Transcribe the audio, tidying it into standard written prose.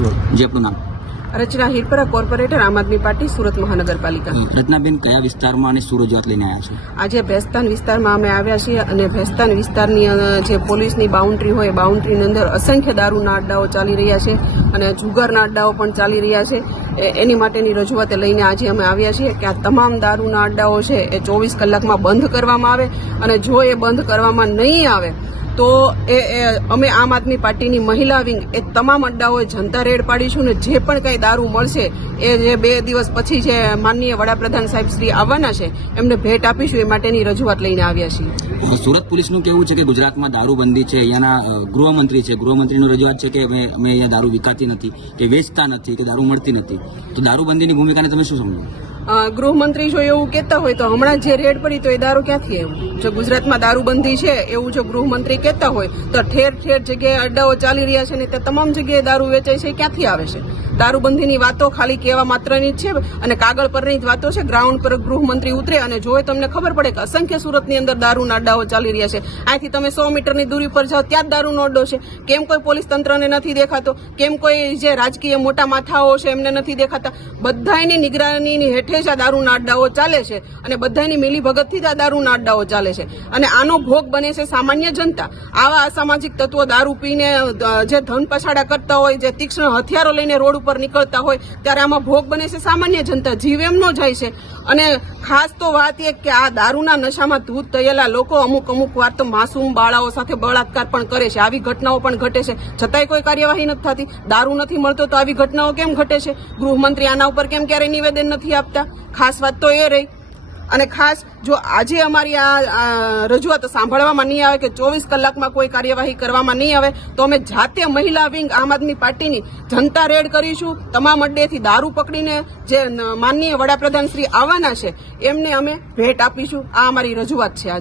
જે આપનું નામ? રચના હિરપરા, કોર્પોરેટર, આમ આદમી પાર્ટી, સુરત મહાનગરપાલિકા. રચનાબેન, કયા વિસ્તારમાં અને શું રજૂઆત લઈને આવ્યા છો? આજે ભેસ્તાન વિસ્તારમાં અમે આવ્યા છીએ અને ભેસ્તાન વિસ્તારની જે પોલીસની બાઉન્ડ્રી હોય, બાઉન્ડ્રીની અંદર અસંખ્ય દારૂના અડ્ડાઓ ચાલી રહ્યા છે અને જુગારના અડ્ડાઓ પણ ચાલી રહ્યા છે. એની માટેની રજૂઆત લઈને આજે અમે આવ્યા છીએ કે આ તમામ દારૂના અડ્ડાઓ છે એ 24 કલાકમાં બંધ કરવામાં આવે અને જો એ બંધ કરવામાં નહીં આવે તો અમે આમ આદમી પાર્ટીની મહિલા વિંગ એ તમામ અડ્ડાઓએ જનતા રેડ પાડીશું ને જે પણ કંઈ દારૂ મળશે એ જે 2 દિવસ પછી જે માનનીય વડાપ્રધાન સાહેબ શ્રી આવવાના છે એમને ભેટ આપીશું. એ માટેની રજૂઆત લઈને આવ્યા છીએ. સુરત પોલીસનું કેવું છે કે ગુજરાતમાં દારૂબંધી છે, અહીંયાના ગૃહમંત્રી છે, ગૃહમંત્રીનું રજૂઆત છે કે અમે અહીંયા દારૂ વિકાતી નથી કે વેચતા નથી કે દારૂ મળતી નથી, તો દારૂબંધીની ભૂમિકાને તમે શું સમજો? ગૃહમંત્રી જો એવું કહેતા હોય તો હમણાં જે રેડ પડી તો એ દારૂ ક્યાંથી આવ્યું? જો ગુજરાતમાં દારૂબંધી છે એવું જો ગૃહમંત્રી કહેતા હોય તો ઠેર ઠેર જગ્યાએ અડ્ડાઓ ચાલી રહ્યા છે ને તે તમામ જગ્યાએ દારૂ વેચાય છે, ક્યાંથી આવે છે? દારૂબંધીની વાતો ખાલી કહેવા માત્રની જ છે અને કાગળ પરની જ વાતો છે. ગ્રાઉન્ડ પર ગૃહમંત્રી ઉતરે અને જોએ તમને ખબર પડે કે અસંખ્ય સુરતની અંદર દારૂના અડ્ડાઓ ચાલી રહ્યા છે. અહીંથી તમે 100 મીટરની દૂરી પર જાઓ ત્યાં જ દારૂનો અડ્ડો છે. કેમ કોઈ પોલીસ તંત્રને નથી દેખાતો? કેમ કોઈ જે રાજકીય મોટા માથાઓ છે એમને નથી દેખાતા? બધાની નિગરાનીની હેઠે જ આ દારૂના અડ્ડાઓ ચાલે છે અને બધાની મિલીભગતથી જ આ દારૂના અડ્ડાઓ ચાલે છે અને આનો ભોગ બને છે સામાન્ય જનતા. આવા અસામાજિક તત્વો દારૂ પીને જે ધન પછાડા કરતા હોય, જે તીક્ષ્ણ હથિયારો લઈને રોડ ઉપર નીકળતા હોય ત્યારે આમાં ભોગ બને છે સામાન્ય જનતા. જીવ એમનો જાય છે. અને ખાસ તો વાત એ કે આ દારૂના નશામાં ધૂત થયેલા લોકો અમુક વાર તો માસૂમ બાળાઓ સાથે બળાત્કાર પણ કરે છે. આવી ઘટનાઓ પણ ઘટે છે, છતાંય કોઈ કાર્યવાહી નથી થતી. દારૂ નથી મળતો તો આવી ઘટનાઓ કેમ ઘટે છે? ગૃહમંત્રી આના ઉપર કેમ ક્યારેય નિવેદન નથી આપતા? ખાસ વાત તો એ રહી. અને ખાસ જો આજે અમારી આ રજૂઆત સાંભળવામાં નહીં આવે કે 24 કલાકમાં કોઈ કાર્યવાહી કરવામાં નહીં આવે તો અમે જાતે મહિલા વિંગ આમ આદમી પાર્ટીની જનતા રેડ કરીશું. તમામ અડ્ડેથી દારૂ પકડીને જે માનનીય વડાપ્રધાન શ્રી આવવાના છે એમને અમે ભેટ આપીશું. આ અમારી રજૂઆત છે આજે.